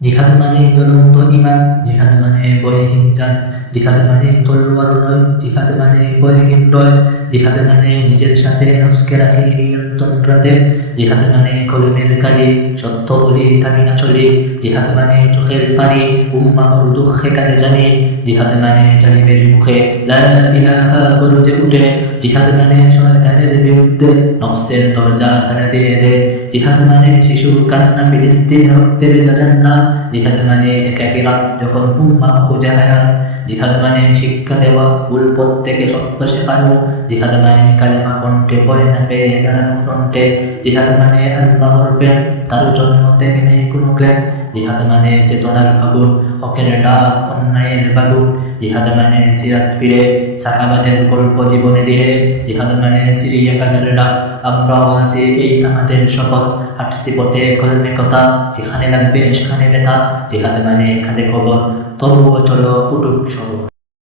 জিহাদ মানে জ্বলন্ত ঈমান, জিহাদ মানে ভয়হীন জান, জিহাদ মানে তলোয়ার নয়, জিহাদ মানে ভয়হীন নয়, জিহাদ মানে নিজের সাথে নফসকে রাখে নিয়ন্ত্রণে, জিহাদ মানে কলমের কালি, সত্য বলি থামি না চলে, জিহাদ মানে চোখের পানি, উম্মাহর দুঃখে কাঁদে জানি, জিহাদ মানে জালিমের মুখে লা ইলাহা গরজে উঠে, জিহাদ মানে শয়তানের বিরুদ্ধে নফসের দরজা তারা দিয়ে দেয়, জিহাদ মানে শিশুর কান্না ফিলিস্তিনের রক্তে ভেজা জান্নাত, জিহাদ মানে একাকী রাত যখন উম্মাহ খুঁজে হায়াত, জিহাদ মানে শিক্ষা দেওয়া ভুল পথ থেকে সত্য শেখানো, জিহাদ মানে কালেমা কণ্ঠে ভয় না পেয়ে দাঁড়ানো ফ্রন্টে, জিহাদ মানে আল্লাহর প্রেম তার জন্য থেকে নেই কোনো ক্লেম, জিহাদ মানে চেতনার আগুন হকের ডাক অন্যায়ের বাগুন, জিহাদ মানে সিরাত ফিরে সাহাবাদের গল্প জীবনে দিলে, জিহাদ মানে সিরিয়া কাজার ডাক আমরাও আছি এই আমাদের শপথ, হাঁটছি পথে কলমে কথা যেখানে লাগবে সেখানে ব্যথা, জিহাদ মানে কাঁধে খবর তবুও চলো উঠুক সব